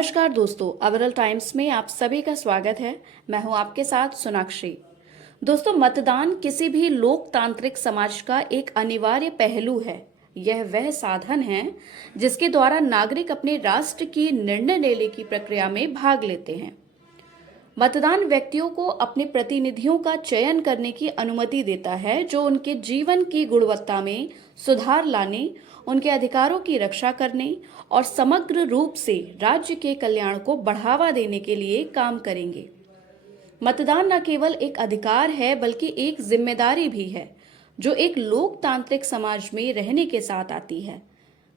नमस्कार दोस्तों, अवरल टाइम्स में आप सभी का स्वागत है। मैं हूं आपके साथ सोनाक्षी। दोस्तों, मतदान किसी भी लोकतांत्रिक समाज का एक अनिवार्य पहलू है। यह वह साधन है जिसके द्वारा नागरिक अपने राष्ट्र की निर्णय लेने की प्रक्रिया में भाग लेते हैं। मतदान व्यक्तियों को अपने प्रतिनिधियों का चयन करने की अनुमति देता है, जो उनके जीवन की गुणवत्ता में सुधार लाने, उनके अधिकारों की रक्षा करने और समग्र रूप से राज्य के कल्याण को बढ़ावा देने के लिए काम करेंगे। मतदान न केवल एक अधिकार है बल्कि एक जिम्मेदारी भी है, जो एक लोकतांत्रिक समाज में रहने के साथ आती है।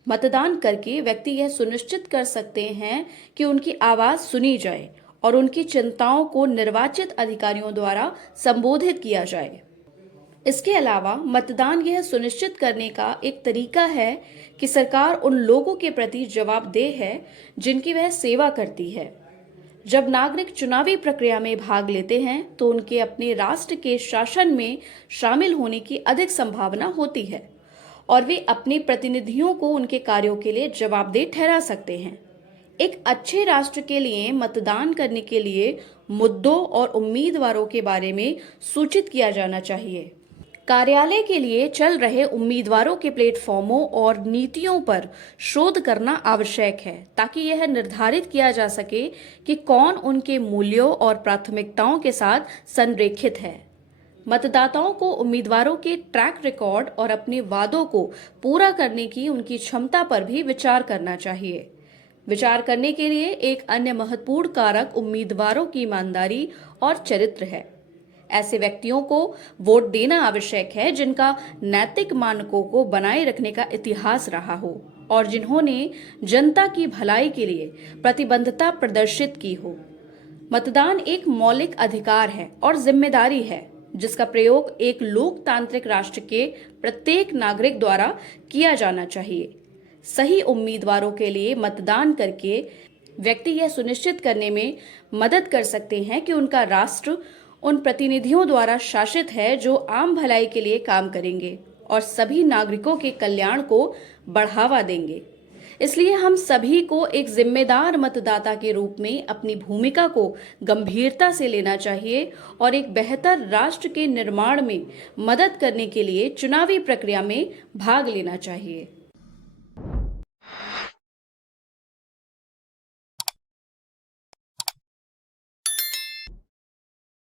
मतदान करके व्यक्ति यह सुनिश्चित कर सकते हैं कि उनकी आवाज सुनी जाए और उनकी चिंताओं को निर्वाचित अधिकारियों द्वारा संबोधित किया जाए। इसके अलावा मतदान यह सुनिश्चित करने का एक तरीका है कि सरकार उन लोगों के प्रति जवाबदेह है जिनकी वह सेवा करती है। जब नागरिक चुनावी प्रक्रिया में भाग लेते हैं तो उनके अपने राष्ट्र के शासन में शामिल होने की अधिक संभावना होती है और वे अपने प्रतिनिधियों को उनके कार्यों के लिए जवाबदेह ठहरा सकते हैं। एक अच्छे राष्ट्र के लिए मतदान करने के लिए मुद्दों और उम्मीदवारों के बारे में सूचित किया जाना चाहिए। कार्यालय के लिए चल रहे उम्मीदवारों के प्लेटफॉर्मों और नीतियों पर शोध करना आवश्यक है, ताकि यह निर्धारित किया जा सके कि कौन उनके मूल्यों और प्राथमिकताओं के साथ संरेखित है। मतदाताओं को उम्मीदवारों के ट्रैक रिकॉर्ड और अपने वादों को पूरा करने की उनकी क्षमता पर भी विचार करना चाहिए। विचार करने के लिए एक अन्य महत्वपूर्ण कारक उम्मीदवारों की ईमानदारी और चरित्र है। ऐसे व्यक्तियों को वोट देना आवश्यक है जिनका नैतिक मानकों को बनाए रखने का इतिहास रहा हो और जिन्होंने जनता की भलाई के लिए प्रतिबद्धता प्रदर्शित की हो। मतदान एक मौलिक अधिकार है और जिम्मेदारी है, जिसका प्रयोग एक लोकतांत्रिक राष्ट्र के प्रत्येक नागरिक द्वारा किया जाना चाहिए। सही उम्मीदवारों के लिए मतदान करके व्यक्ति यह सुनिश्चित करने में मदद कर सकते हैं कि उनका राष्ट्र उन प्रतिनिधियों द्वारा शासित है जो आम भलाई के लिए काम करेंगे और सभी नागरिकों के कल्याण को बढ़ावा देंगे। इसलिए हम सभी को एक जिम्मेदार मतदाता के रूप में अपनी भूमिका को गंभीरता से लेना चाहिए और एक बेहतर राष्ट्र के निर्माण में मदद करने के लिए चुनावी प्रक्रिया में भाग लेना चाहिए।